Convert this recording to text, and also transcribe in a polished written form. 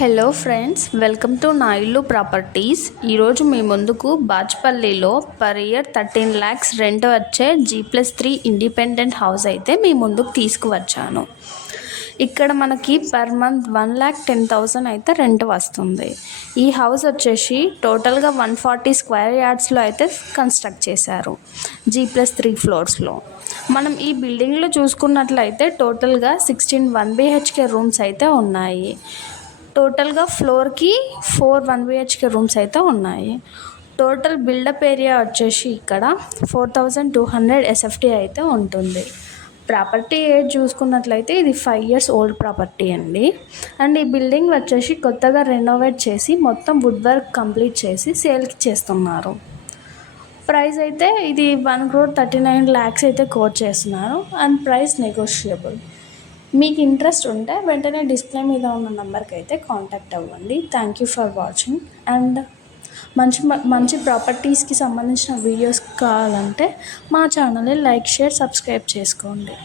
Hello friends, welcome to నా ఇల్లు properties. ఈరోజు మీ ముందుకు బాచ్పల్లిలో పర్ ఇయర్ 13 lakhs రెంట్ వచ్చే G+3 ఇండిపెండెంట్ హౌస్ అయితే మీ ముందుకు తీసుకువచ్చాను. ఇక్కడ మనకి పర్ మంత్ 1,10,000 అయితే రెంట్ వస్తుంది. ఈ హౌస్ వచ్చేసి టోటల్గా 140 స్క్వేర్ యార్డ్స్లో అయితే కన్స్ట్రక్ట్ చేశారు, G+3 ఫ్లోర్స్లో. మనం ఈ బిల్డింగ్లో చూసుకున్నట్లయితే టోటల్గా 16 1BHK రూమ్స్ అయితే ఉన్నాయి. టోటల్గా ఫ్లోర్కి 4 1BHK రూమ్స్ అయితే ఉన్నాయి. టోటల్ బిల్డప్ ఏరియా వచ్చేసి ఇక్కడ 4,200 SFT అయితే ఉంటుంది. ప్రాపర్టీ ఏజ్ చూసుకున్నట్లయితే ఇది 5 years ఓల్డ్ ప్రాపర్టీ అండి. అండ్ ఈ బిల్డింగ్ వచ్చేసి కొత్తగా రెనోవేట్ చేసి మొత్తం వుడ్ వర్క్ కంప్లీట్ చేసి సేల్కి చేస్తున్నారు. ప్రైస్ అయితే ఇది 1,39 lakhs అయితే కోట్ చేస్తున్నారు అండ్ ప్రైస్ నెగోషియబుల్. మీకు ఇంట్రెస్ట్ ఉంటే వెంటనే డిస్ప్లే మీద ఉన్న నెంబర్కి అయితే కాంటాక్ట్ అవ్వండి. Thank you for watching. And మంచి ప్రాపర్టీస్కి సంబంధించిన వీడియోస్ కావాలంటే మా ఛానల్ని లైక్, షేర్, సబ్స్క్రైబ్ చేసుకోండి.